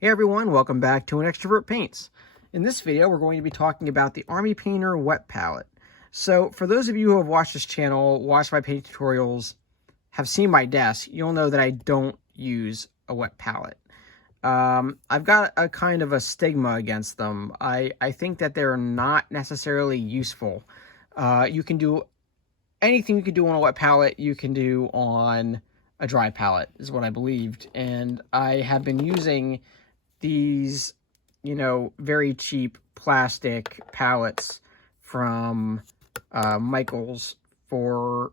Hey everyone, welcome back to An Extrovert Paints. In this video, we're going to be talking about the Army Painter wet palette. So for those of you who have watched this channel, watched my paint tutorials, have seen my desk, you'll know that I don't use a wet palette. I've got a kind of a stigma against them. I think that they're not necessarily useful. You can do anything you can do on a wet palette, you can do on a dry palette, is what I believed. And I have been using these, very cheap plastic palettes from Michaels for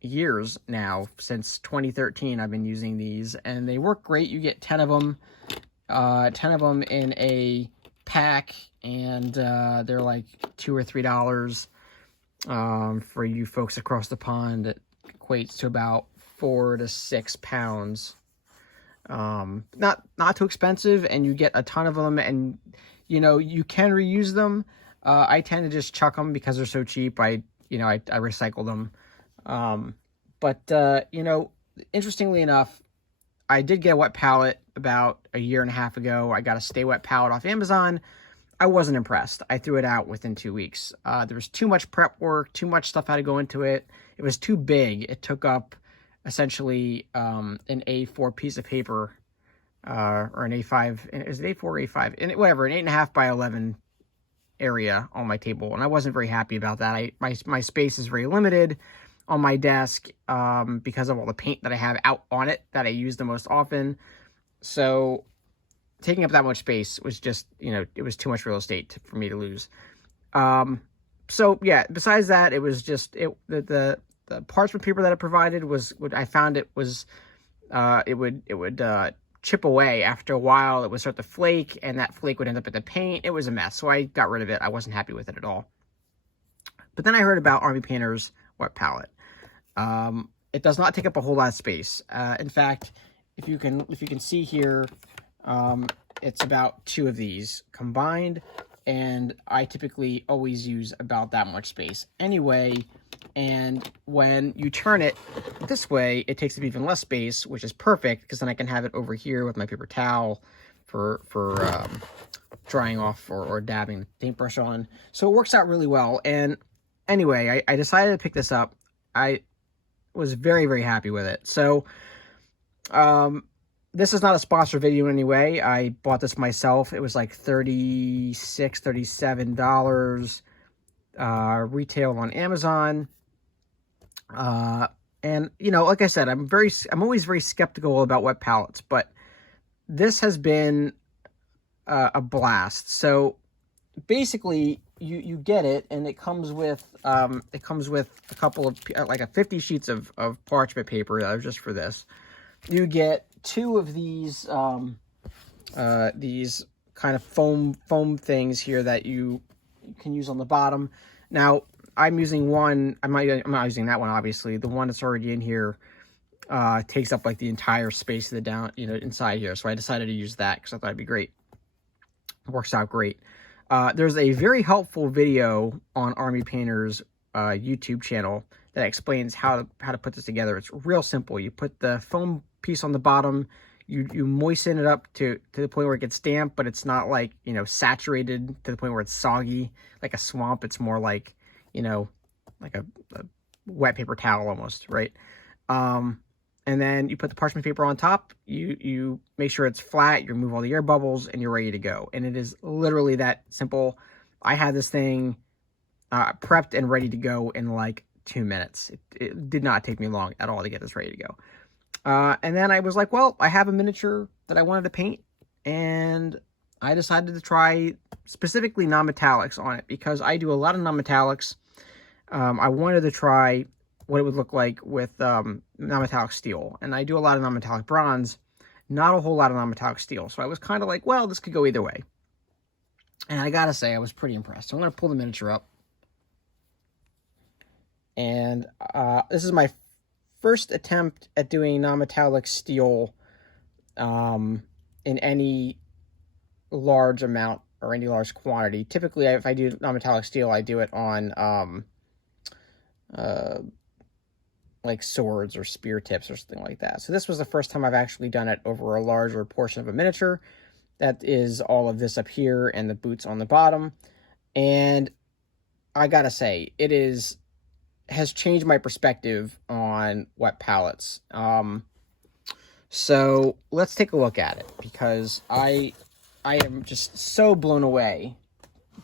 years now. Since 2013, I've been using these, and they work great. You get 10 of them, 10 of them in a pack, and they're like $2 or $3 for you folks across the pond. It equates to about 4 to 6 pounds. Not too expensive, and you get a ton of them, and you can reuse them. I tend to just chuck them because they're so cheap. I recycle them. But interestingly enough, I did get a wet palette about a year and a half ago. I got a Stay Wet palette off Amazon. I wasn't impressed. I threw it out within 2 weeks. There was too much prep work, too much stuff had to go into it. It was too big. It took up essentially an A4 piece of paper, or an A5, is it A4 or A5? And whatever, an 8.5 by 11 area on my table, and I wasn't very happy about that. My space is very limited on my desk because of all the paint that I have out on it that I use the most often. So taking up that much space was just, it was too much real estate for me to lose. So yeah, besides that, it was just the parchment paper that it provided was what I found. It was it would chip away after a while. It would start to flake, and that flake would end up in the paint. It was a mess, so I got rid of it. I wasn't happy with it at all. But then I heard about Army Painter's wet palette. It does not take up a whole lot of space. In fact, if you can see here, it's about 2 of these combined, and I typically always use about that much space anyway. And when you turn it this way, it takes up even less space, which is perfect, because then I can have it over here with my paper towel for drying off or dabbing the paintbrush on. So it works out really well. And anyway, I decided to pick this up. I was very, very happy with it. So this is not a sponsored video in any way. I bought this myself. It was like $36, $37 retail on Amazon. And like I said, I'm always very skeptical about wet palettes, but this has been a blast. So basically you get it, and it comes with a couple of, like, 50 sheets of parchment paper that was just for this. You get 2 of these kind of foam things here that you can use on the bottom. Now, I'm using one. I'm not using that one, obviously. The one that's already in here takes up like the entire space of the inside here. So I decided to use that because I thought it'd be great. It works out great. There's a very helpful video on Army Painter's YouTube channel that explains how to put this together. It's real simple. You put the foam piece on the bottom. You moisten it up to the point where it gets damp, but it's not like, saturated to the point where it's soggy like a swamp. It's more like, like a wet paper towel almost, right? And then you put the parchment paper on top. You make sure it's flat. You remove all the air bubbles, and you're ready to go. And it is literally that simple. I had this thing prepped and ready to go in like 2 minutes. It did not take me long at all to get this ready to go. And then I was like, well, I have a miniature that I wanted to paint, and I decided to try specifically non-metallics on it because I do a lot of non-metallics. I wanted to try what it would look like with non-metallic steel, and I do a lot of non-metallic bronze, not a whole lot of non-metallic steel. So I was kind of like, well, this could go either way. And I gotta say, I was pretty impressed. So I'm gonna pull the miniature up, and this is my first attempt at doing non-metallic steel in any large amount or any large quantity. Typically, if I do non-metallic steel, I do it on like swords or spear tips or something like that. So this was the first time I've actually done it over a larger portion of a miniature. That is all of this up here and the boots on the bottom. And I gotta say, has changed my perspective on wet palettes. So let's take a look at it, because I am just so blown away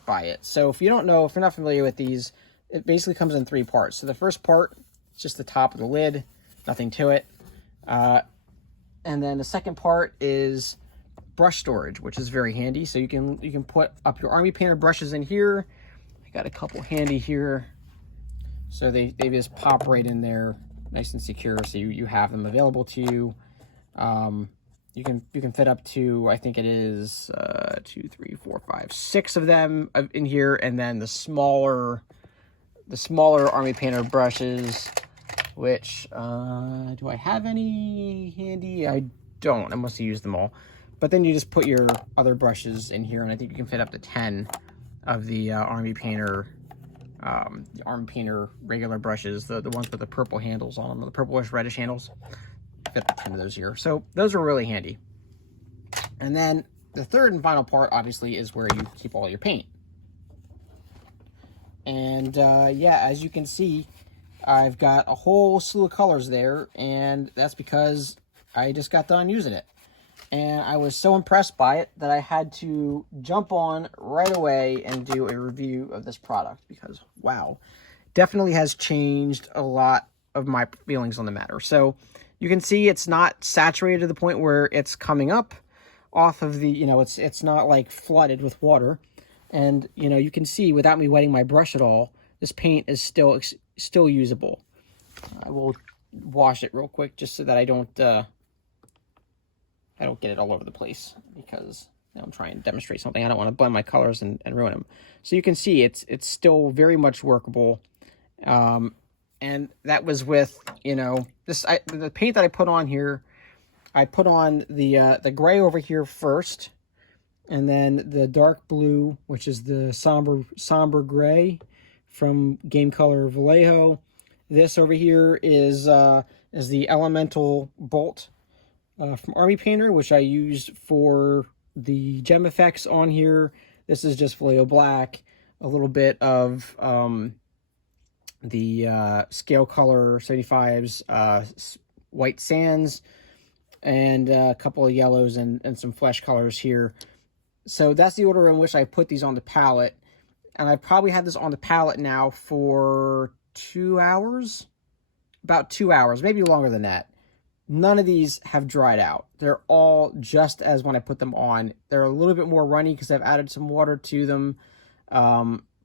by it. So if you're not familiar with these, it basically comes in 3 parts. So the first part is just the top of the lid, nothing to it. And then the second part is brush storage, which is very handy. So you can put up your Army Painter brushes in here. I got a couple handy here. So they just pop right in there, nice and secure. So you have them available to you. You can fit up to, I think it is 2, 3, 4, 5, 6 of them in here, and then the smaller Army Painter brushes, which do I have any handy? I don't. I must have used them all. But then you just put your other brushes in here, and I think you can fit up to 10 of the Army Painter regular brushes, the ones with the purple handles on them, the purplish reddish handles. Fit 10 of those here. So those are really handy. And then the third and final part, obviously, is where you keep all your paint. And yeah, as you can see, I've got a whole slew of colors there, and that's because I just got done using it. And I was so impressed by it that I had to jump on right away and do a review of this product, because, wow, definitely has changed a lot of my feelings on the matter. So you can see it's not saturated to the point where it's coming up off of the, it's not like flooded with water. And, you can see without me wetting my brush at all, this paint is still usable. I will wash it real quick just so that I don't get it all over the place, because I'm trying to demonstrate something. I don't want to blend my colors and ruin them. So you can see it's still very much workable. And that was with, the paint that I put on here. I put on the gray over here first, and then the dark blue, which is the somber gray from Game Color Vallejo. This over here is the Elemental Bolt from Army Painter, which I used for the gem effects on here. This is just Vallejo Black, a little bit of the Scale Color 75's White Sands, and a couple of yellows and some flesh colors here. So that's the order in which I put these on the palette. And I've probably had this on the palette now for 2 hours, about 2 hours, maybe longer than that. None of these have dried out. They're all just as when I put them on. They're a little bit more runny because I've added some water to them,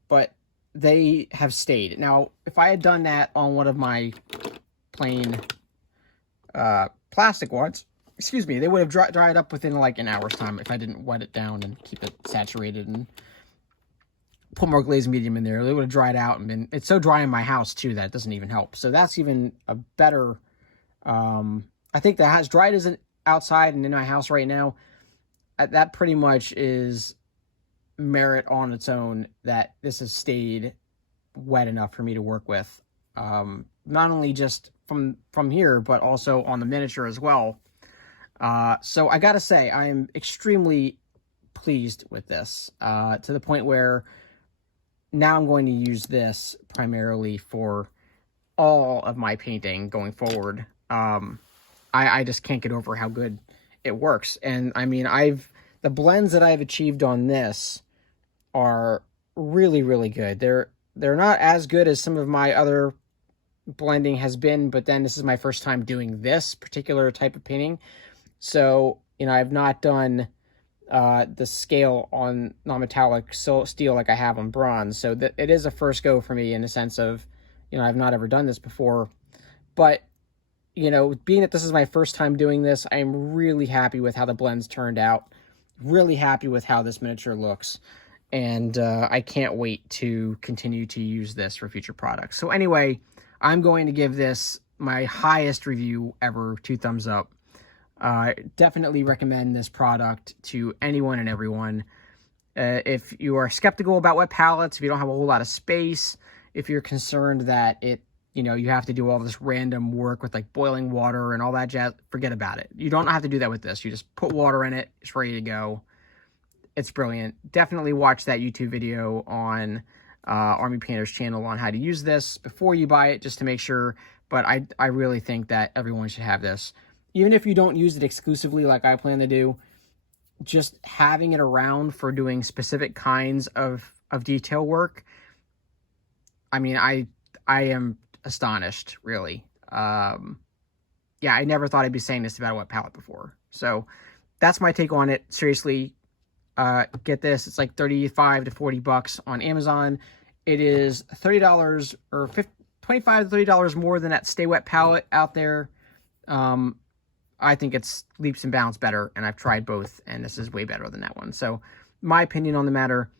but they have stayed. Now, if I had done that on one of my plain plastic ones, excuse me, they would have dried up within like an hour's time if I didn't wet it down and keep it saturated and put more glazed medium in there. They would have dried out, and it's so dry in my house too that it doesn't even help. So that's even a better, I think that as dry as it outside and in my house right now, that pretty much is merit on its own that this has stayed wet enough for me to work with. Not only just from here, but also on the miniature as well. So I gotta say, I am extremely pleased with this, to the point where now I'm going to use this primarily for all of my painting going forward. I just can't get over how good it works. And I mean, the blends that I've achieved on this are really, really good. They're not as good as some of my other blending has been, but then this is my first time doing this particular type of painting. So, I've not done the scale on non-metallic steel like I have on bronze. So that it is a first go for me in the sense of, I've not ever done this before. But, being that this is my first time doing this, I'm really happy with how the blends turned out. Really happy with how this miniature looks. And I can't wait to continue to use this for future products. So anyway, I'm going to give this my highest review ever, 2 thumbs up. Definitely recommend this product to anyone and everyone. If you are skeptical about wet palettes, if you don't have a whole lot of space, if you're concerned that you have to do all this random work with like boiling water and all that jazz, forget about it. You don't have to do that with this. You just put water in it, it's ready to go. It's brilliant. Definitely watch that YouTube video on Army Painter's channel on how to use this before you buy it, just to make sure. But I really think that everyone should have this. Even if you don't use it exclusively like I plan to do, just having it around for doing specific kinds of detail work, I mean, I am astonished, really. Yeah, I never thought I'd be saying this about a wet palette before. So that's my take on it. Seriously, get this. It's like $35 to $40 on Amazon. It is $30 or $25 to $30 more than that Stay Wet palette out there. I think it's leaps and bounds better, and I've tried both, and this is way better than that one. So my opinion on the matter,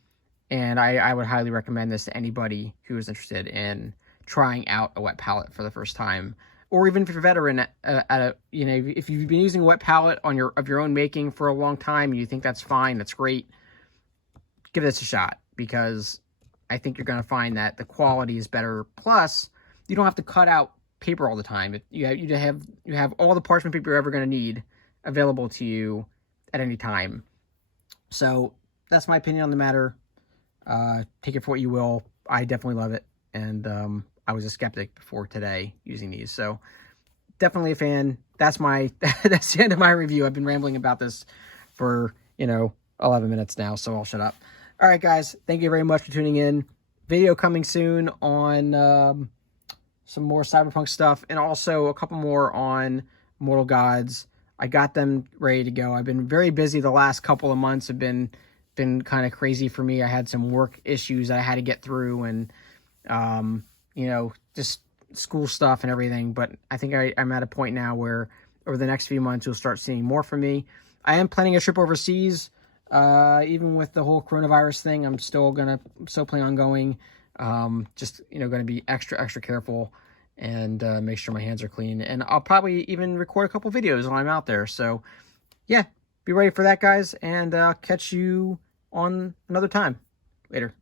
and I would highly recommend this to anybody who is interested in trying out a wet palette for the first time, or even if you're a veteran if you've been using a wet palette of your own making for a long time, and you think that's fine, that's great, give this a shot, because I think you're going to find that the quality is better. Plus, you don't have to cut out paper all the time. You have all the parchment paper you're ever going to need available to you at any time. So that's my opinion on the matter. Take it for what you will. I definitely love it, and I was a skeptic before today using these, so definitely a fan. That's the end of my review. I've been rambling about this for 11 minutes now, so I'll shut up. All right, guys, thank you very much for tuning in. Video coming soon on some more Cyberpunk stuff, and also a couple more on Mortal Gods. I got them ready to go. I've been very busy the last couple of months. Have been kind of crazy for me. I had some work issues that I had to get through, and just school stuff and everything. But I think I'm at a point now where over the next few months you'll start seeing more from me. I am planning a trip overseas. Even with the whole coronavirus thing, I'm still planning on going. Just going to be extra careful and make sure my hands are clean. And I'll probably even record a couple videos when I'm out there. So yeah, be ready for that, guys, and I'll catch you on another time. Later.